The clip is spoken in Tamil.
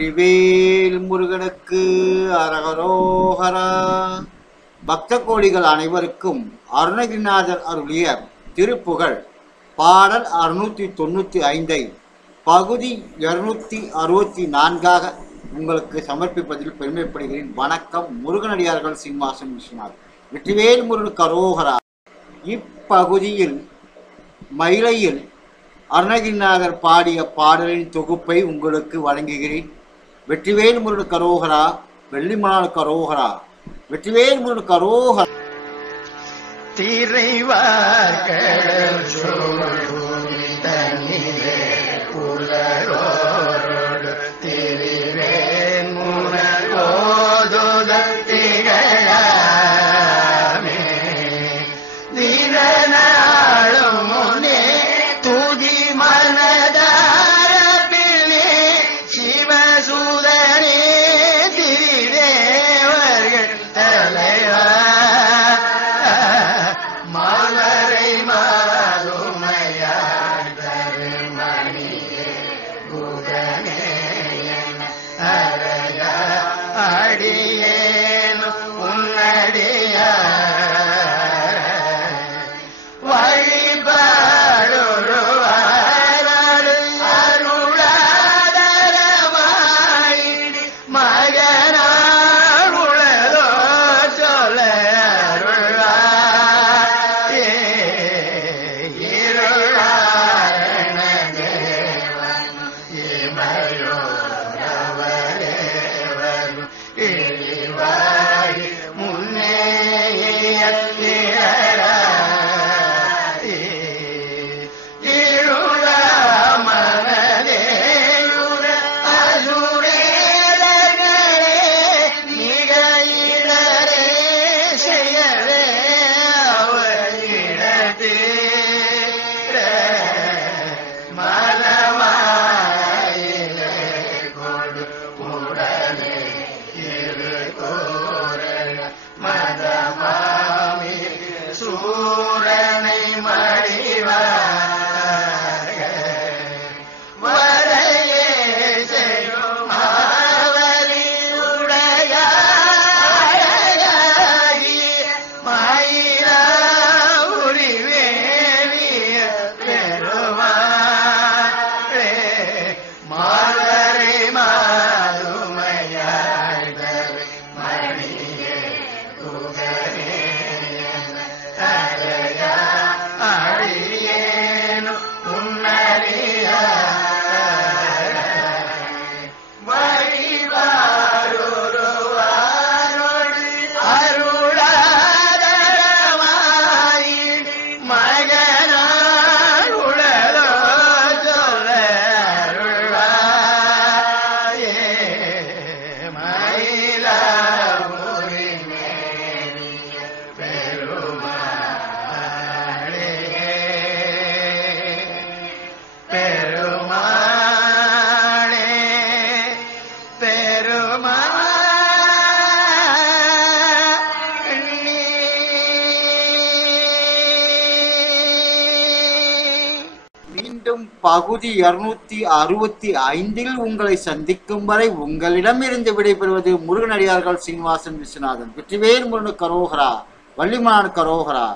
வெற்றிவேல் முருகனுக்கு அரகரோகரா. பக்த கோடிகள் அனைவருக்கும் அருணகிரிநாதர் அருளிய திருப்புகழ். பாடல் அறுநூற்றி தொண்ணூற்றி ஐந்தை பகுதி இருநூத்தி அறுபத்தி நான்காக உங்களுக்கு சமர்ப்பிப்பதில் பெருமைப்படுகிறேன். வணக்கம் முருகனடியார்கள் சிம்மாசன் விஸ்வநாத் வெற்றிவேல் முருகனுக்கு அரோகரா. இப்பகுதியில் மயிலையில் அருணகிரிநாதர் பாடிய பாடலின் தொகுப்பை உங்களுக்கு வழங்குகிறேன். வெற்றிவேல் முருடு கரோகரா வெள்ளிமணால் கரோகரா வெற்றிவேல் முருடு கரோகரா. திரைவார் கடல் சூழ்பூமி தன்னிலே புலரோடு மீண்டும் பகுதி இருநூத்தி அறுபத்தி ஐந்தில் உங்களை சந்திக்கும் வரை உங்களிடமிருந்து விடைபெறுவது முருகனடியார்கள் சீனிவாசன் விஸ்வநாதன். வெற்றிவேல் முருகன் கரோகரா வள்ளிமலான் கரோகரா.